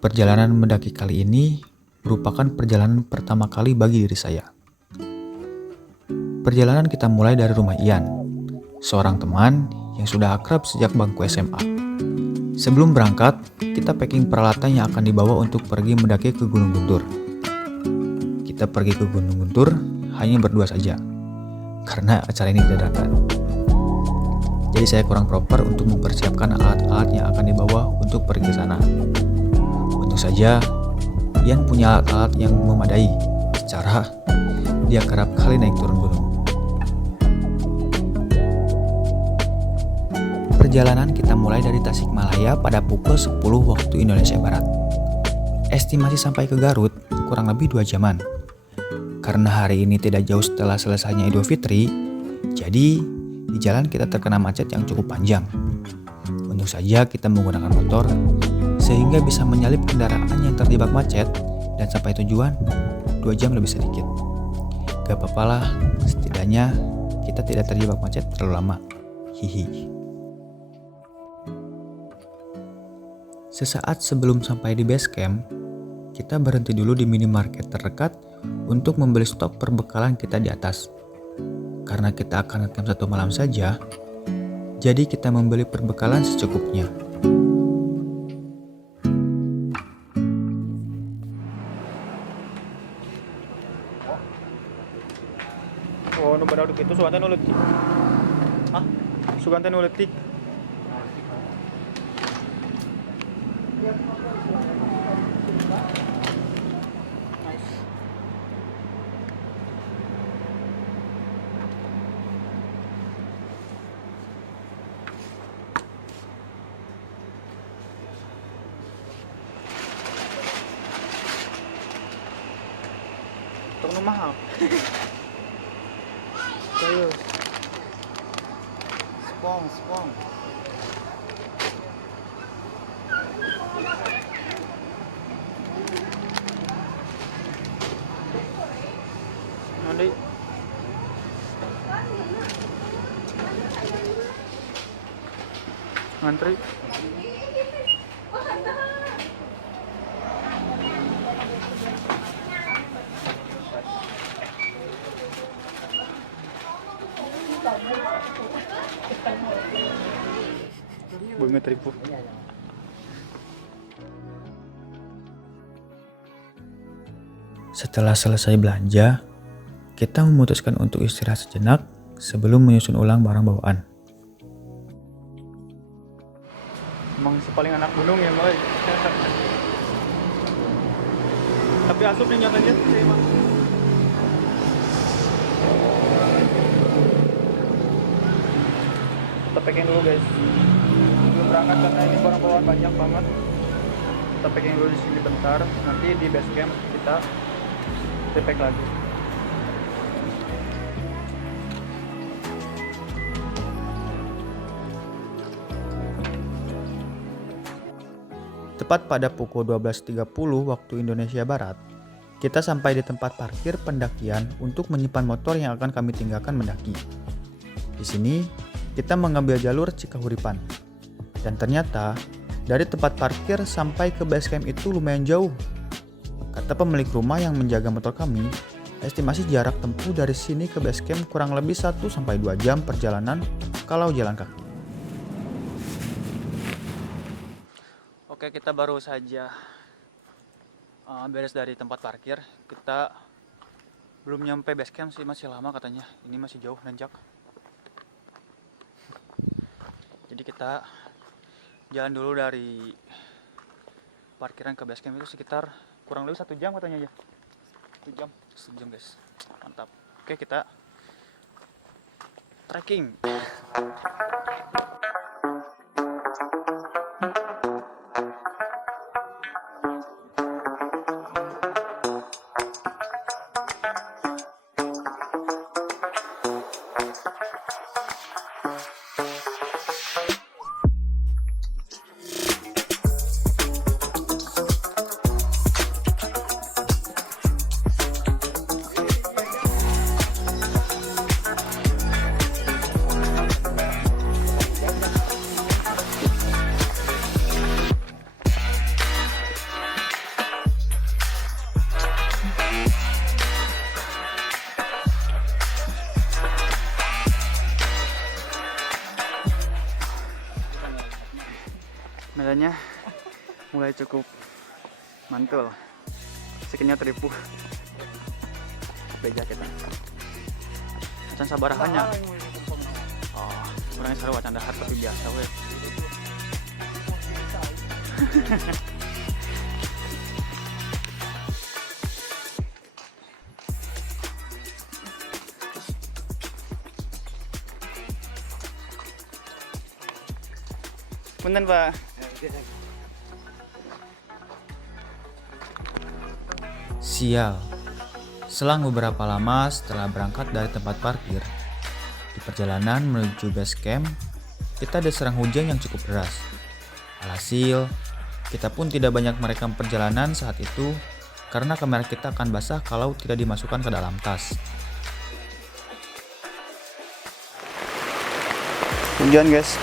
Perjalanan mendaki kali ini merupakan perjalanan pertama kali bagi diri saya. Perjalanan kita mulai dari rumah Ian, seorang teman yang sudah akrab sejak bangku SMA. Sebelum berangkat, kita packing peralatan yang akan dibawa untuk pergi mendaki ke Gunung Guntur. Kita pergi ke Gunung Guntur hanya berdua saja, karena acara ini dadakan. Jadi saya kurang proper untuk mempersiapkan alat-alat yang akan dibawa untuk pergi ke sana. Untung saja, Ian punya alat-alat yang memadai, secara dia kerap kali naik turun gunung. Perjalanan kita mulai dari Tasikmalaya pada pukul 10 waktu Indonesia Barat. Estimasi sampai ke Garut kurang lebih 2 jaman. Karena hari ini tidak jauh setelah selesainya Idul Fitri, jadi di jalan kita terkena macet yang cukup panjang. Untung saja kita menggunakan motor, sehingga bisa menyalip kendaraan yang terjebak macet dan sampai tujuan 2 jam lebih sedikit. Gak apa-apalah, setidaknya kita tidak terjebak macet terlalu lama. Hihi. Sesaat sebelum sampai di base camp, kita berhenti dulu di minimarket terdekat untuk membeli stok perbekalan kita di atas. Karena kita akan ngecamp 1 malam saja, jadi kita membeli perbekalan secukupnya. Oh, nu baru itu suganten uletik. Hah? Suganten uletik. Tok nu mahal. Serius. Spong. Nanti. Ngantri. Bunga tripu. Setelah selesai belanja, kita memutuskan untuk istirahat sejenak sebelum menyusun ulang barang bawaan. Emang paling anak gunung ya, boy. Tapi asupnya nyatanya sih, Bang. Kita packing dulu, guys. Sebelum berangkat karena ini barang bawaan banyak banget. Kita packing dulu di sini bentar. Nanti di base camp kita repack lagi. Tepat pada pukul 12.30 waktu Indonesia Barat, kita sampai di tempat parkir pendakian untuk menyimpan motor yang akan kami tinggalkan mendaki. Di sini, kita mengambil jalur Cikahuripan. Dan ternyata, dari tempat parkir sampai ke base camp itu lumayan jauh. Kata pemilik rumah yang menjaga motor kami, estimasi jarak tempuh dari sini ke base camp kurang lebih 1-2 jam perjalanan kalau jalan kaki. Oke, kita baru saja beres dari tempat parkir. Kita belum nyampe base camp sih, masih lama katanya. Ini masih jauh nanjak. Jadi kita jalan dulu dari parkiran ke base camp itu sekitar kurang lebih 1 jam katanya ya. 1 jam guys. Mantap. Oke, kita trekking. Cuacanya mulai cukup mantul. Skinnya teripu. Beja kita. Acan sabarahannya. Oh, kurangnya sarua wacan dahar tapi biasa we. Punten, Pak. Sial. Selang beberapa lama setelah berangkat dari tempat parkir, di perjalanan menuju base camp, kita diserang hujan yang cukup deras. Alhasil, kita pun tidak banyak merekam perjalanan saat itu karena kamera kita akan basah kalau tidak dimasukkan ke dalam tas. Hujan, guys.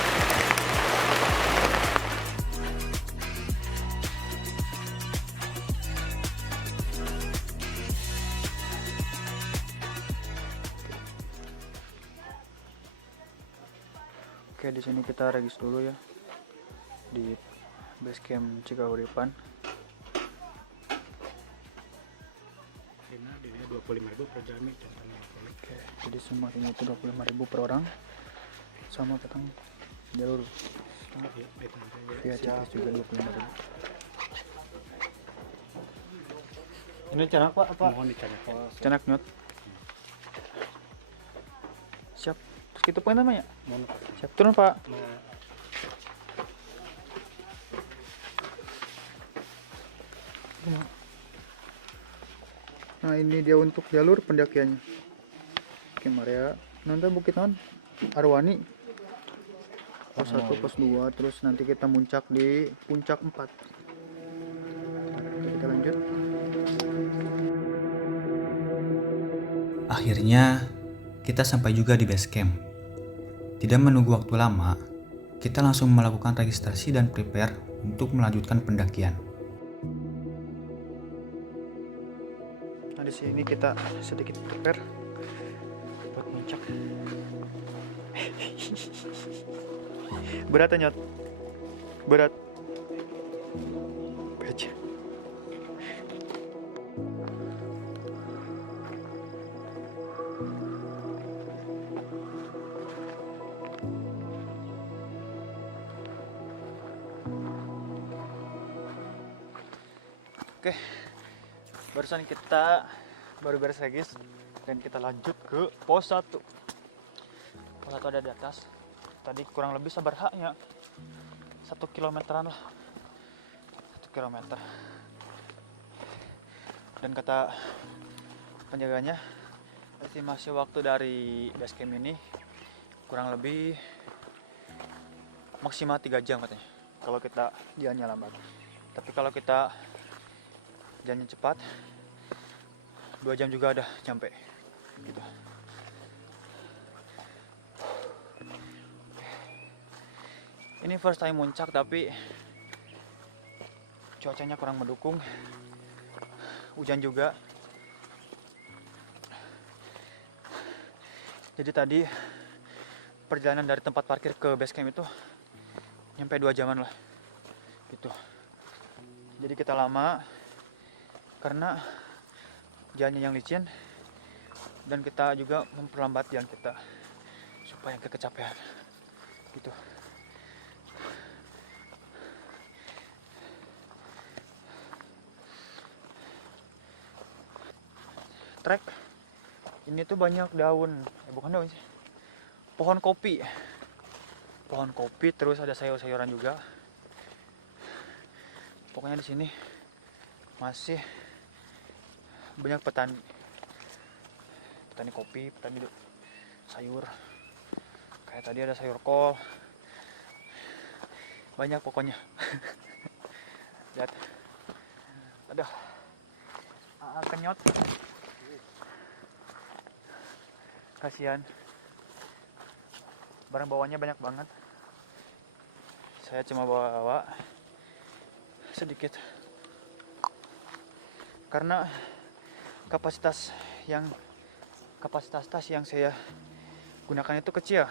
Oke, di sini kita regis dulu ya di base camp Cigauripan. Dina 25.000 per jam contohnya. Oke, jadi semuanya itu 25.000 per orang. Sama ketang jalur via CTS juga 25.000. Ini canak Pak apa? Mohon dicanak. Canak nyot. Siap. Terus gitu poin namanya? Mohon Pak. Siap, turun Pak. Nah, ini dia untuk jalur pendakiannya. Oke, Maria. Nanti Bukit Non Arwani. Pos 1, pos 2, terus nanti kita muncak di puncak 4. Oke, kita lanjut. Akhirnya, kita sampai juga di base camp. Tidak menunggu waktu lama, kita langsung melakukan registrasi dan prepare untuk melanjutkan pendakian. Nah, di sini kita sedikit prepare buat muncak. Berat ya, Nyot? Berat. Baca. Oke, barusan kita baru beres regis dan kita lanjut ke pos 1. Pos 1 ada di atas. Tadi kurang lebih sabar haknya 1 kilometeran lah, 1 kilometer. Dan kata penjaganya, estimasi waktu dari base camp ini kurang lebih maksimal 3 jam katanya kalau kita jalannya lambat. Tapi kalau kita jalannya cepat 2 jam juga udah nyampe gitu. Ini first time muncak tapi cuacanya kurang mendukung, hujan juga. Jadi tadi perjalanan dari tempat parkir ke base camp itu nyampe 2 jaman lah gitu. Jadi kita lama karena jalannya yang licin dan kita juga memperlambat jalan kita supaya nggak kecapean gitu. Trek ini tuh banyak daun, bukan daun sih, pohon kopi, terus ada sayur-sayuran juga. Pokoknya di sini masih banyak petani kopi, petani sayur. Kayak tadi ada sayur kol, banyak pokoknya. Lihat, aduh, kenyot. Kasihan, barang bawanya banyak banget. Saya cuma bawa sedikit karena kapasitas tas yang saya gunakan itu kecil,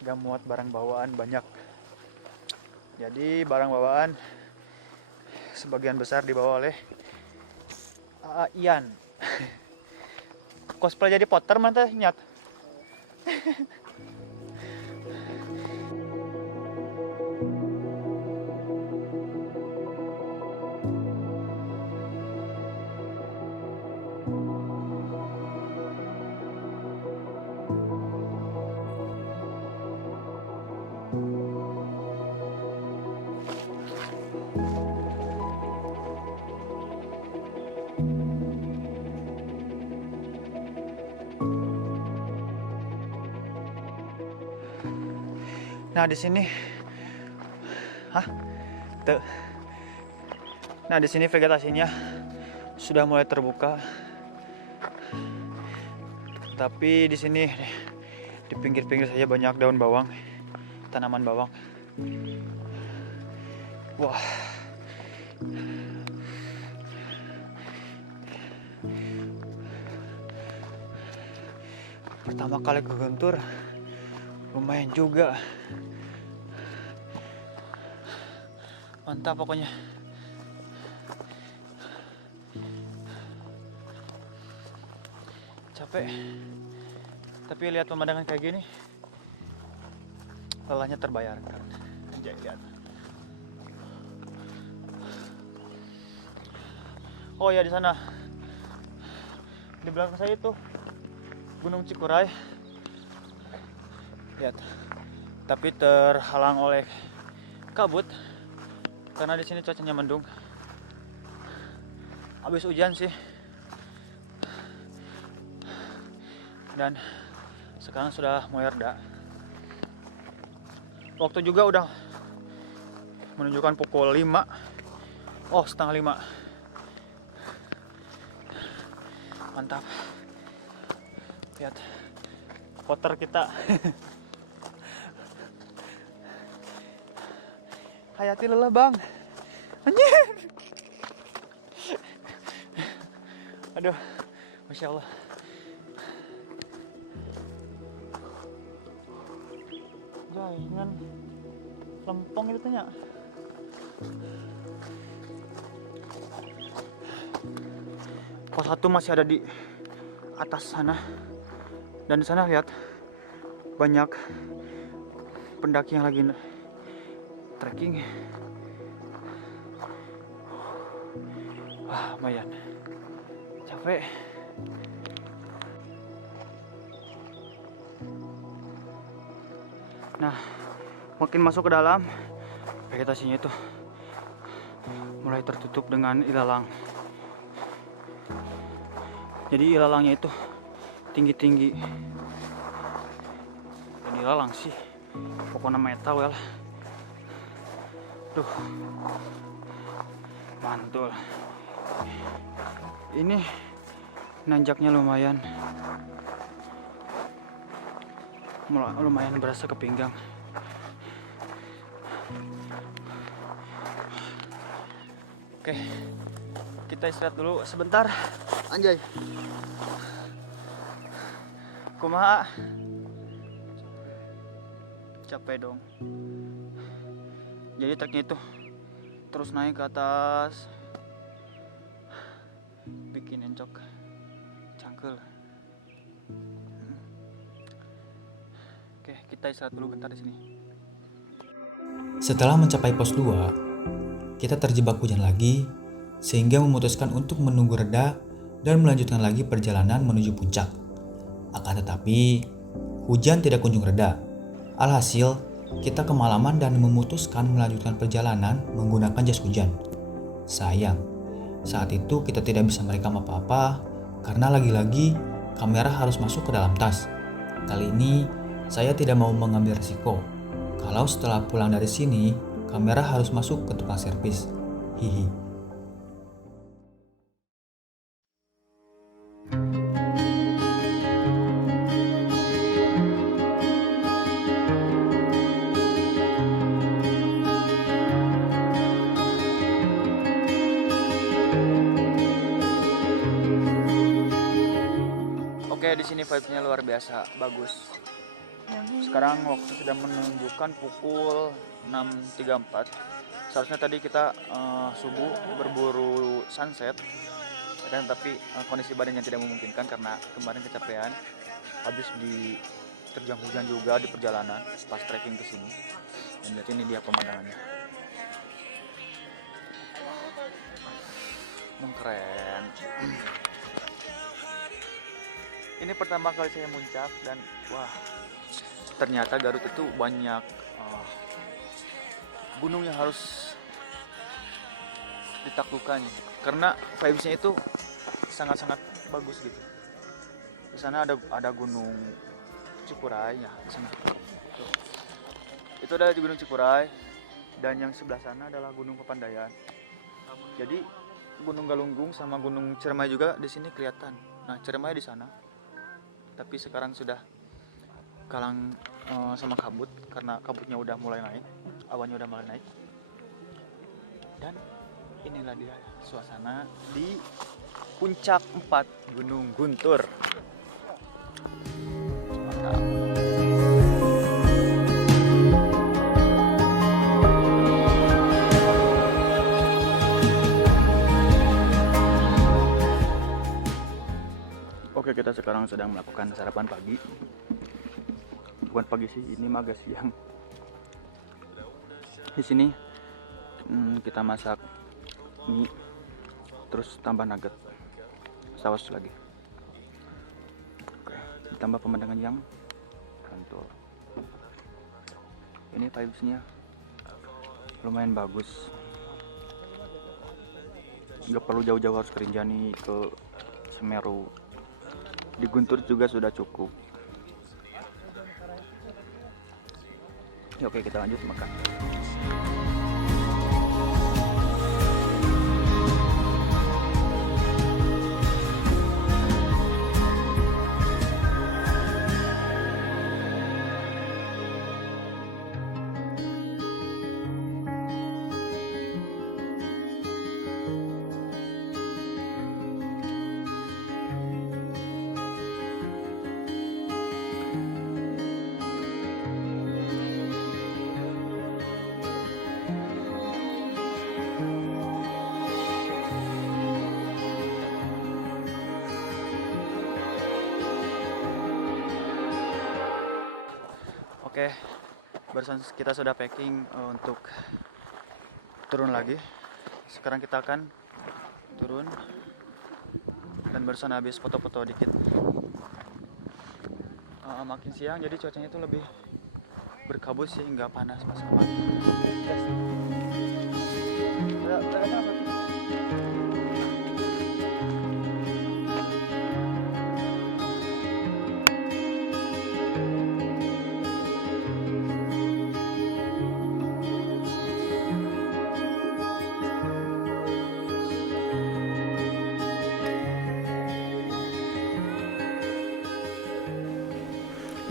gak muat barang bawaan banyak. Jadi barang bawaan sebagian besar dibawa oleh Ian. Cosplay jadi Potter mana nyat? Nah di sini, Nah di sini vegetasinya sudah mulai terbuka. Tapi di sini di pinggir-pinggir saja banyak daun bawang, tanaman bawang. Wah. Pertama kali ke Guntur, lumayan juga. Mantap pokoknya. Capek. Tapi lihat pemandangan kayak gini, lelahnya terbayarkan. Anjay, lihat. Oh ya, di sana. Di belakang saya itu Gunung Cikuray. Lihat. Tapi terhalang oleh kabut karena di sini cuacanya mendung. Habis hujan sih. Dan sekarang sudah mulai reda. Waktu juga udah menunjukkan pukul 5. Oh, setengah 5. Mantap. Lihat Potter kita. Hayati lelah bang. Anjir. Aduh, Masya Allah. Jangan lempong itu tanya. Pos 1 masih ada di atas sana. Dan di sana lihat banyak pendaki yang lagi trekking. Wah, lumayan. Capek. Nah, makin masuk ke dalam, vegetasinya itu mulai tertutup dengan ilalang. Jadi ilalangnya itu tinggi-tinggi. Dan ilalang sih, pokoknya metal lah. Duh, mantul. Ini nanjaknya lumayan berasa ke pinggang. Oke, kita istirahat dulu sebentar. Anjay, kumaha? Capek dong. Jadi treknya itu terus naik ke atas, bikin encok cangkel. Oke, kita istirahat dulu bentar di sini. Setelah mencapai pos 2, kita terjebak hujan lagi sehingga memutuskan untuk menunggu reda dan melanjutkan lagi perjalanan menuju puncak. Akan tetapi, hujan tidak kunjung reda. Alhasil, kita kemalaman dan memutuskan melanjutkan perjalanan menggunakan jas hujan. Sayang, saat itu kita tidak bisa merekam apa-apa karena lagi-lagi kamera harus masuk ke dalam tas. Kali ini, saya tidak mau mengambil risiko. Kalau setelah pulang dari sini, kamera harus masuk ke tukang servis. Hihi. Oke, di sini vibes-nya luar biasa, bagus. Sekarang waktu sudah menunjukkan pukul 6.34. Seharusnya tadi kita subuh berburu sunset, kan, tapi kondisi badannya tidak memungkinkan karena kemarin kecapean habis diterjang hujan juga di perjalanan pas trekking ke sini. Dan lihat ini dia pemandangannya. Keren. Ini pertama kali saya muncak dan wah, ternyata Garut itu banyak gunung yang harus ditaklukkan karena vibes-nya itu sangat-sangat bagus gitu. Di sana ada gunung Cikuray ya, di sana. Itu ada di Gunung Cikuray dan yang sebelah sana adalah Gunung Papandayan. Jadi Gunung Galunggung sama Gunung Ciremai juga di sini kelihatan. Nah, Ciremai di sana. Tapi sekarang sudah kalang sama kabut karena kabutnya udah mulai naik, awannya udah mulai naik. Dan inilah dia suasana di puncak 4 Gunung Guntur. Mantap. Oke, kita sekarang sedang melakukan sarapan pagi. Bukan pagi sih, ini mah agak siang. Di sini kita masak mie, terus tambah nugget, saus lagi. Oke, ditambah pemandangan yang mantul. Ini vibes-nya lumayan bagus. Gak perlu jauh-jauh harus ke Rinjani, ke Semeru. Di Guntur juga sudah cukup. Ya, oke, kita lanjut makan. Oke, barusan kita sudah packing untuk turun lagi. Sekarang kita akan turun dan barusan habis foto-foto dikit. Makin siang jadi cuacanya itu lebih berkabut sih, nggak panas pas kemarin.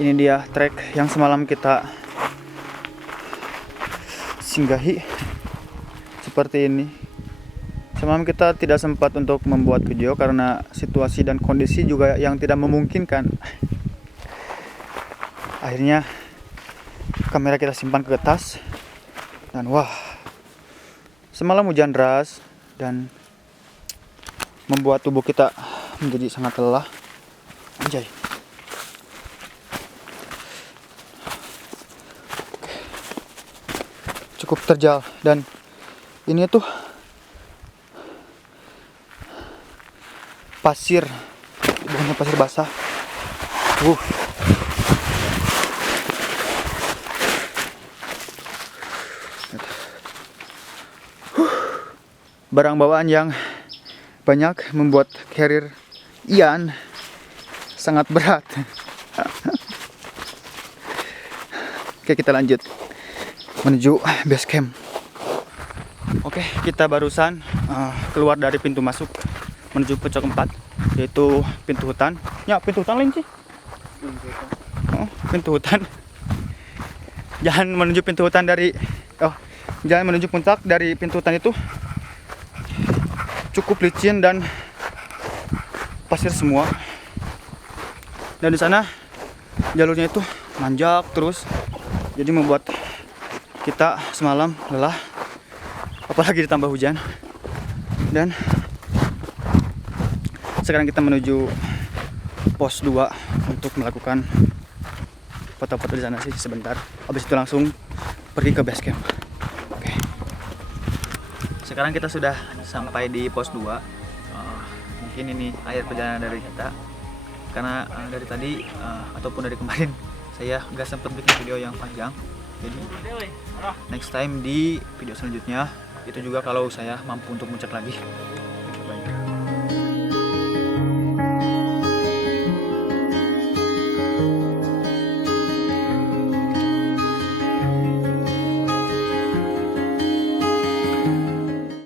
Ini dia trek yang semalam kita singgahi. Seperti ini. Semalam kita tidak sempat untuk membuat video karena situasi dan kondisi juga yang tidak memungkinkan. Akhirnya kamera kita simpan ke tas. Dan wah, semalam hujan deras dan membuat tubuh kita menjadi sangat lelah. Anjay. Cukup terjal dan ini tuh pasir, bukannya pasir basah. Barang bawaan yang banyak membuat carrier Ian sangat berat. Oke, kita lanjut menuju base camp. Oke, kita barusan keluar dari pintu masuk menuju pojok 4, yaitu pintu hutan. Ya, pintu hutan lain sih. Pintu hutan. Jalan menuju pintu hutan jalan menuju puncak dari pintu hutan itu cukup licin dan pasir semua. Dan di sana jalurnya itu nanjak terus, jadi membuat Kita semalam lelah, apalagi ditambah hujan. Dan sekarang kita menuju pos 2 untuk melakukan foto-foto di sana sih sebentar. Habis itu langsung pergi ke base camp. Oke. Sekarang kita sudah sampai di pos 2. Mungkin ini akhir perjalanan dari kita. Karena dari tadi ataupun dari kemarin saya nggak sempat bikin video yang panjang. Jadi next time di video selanjutnya itu juga kalau saya mampu untuk muncak lagi. Baik.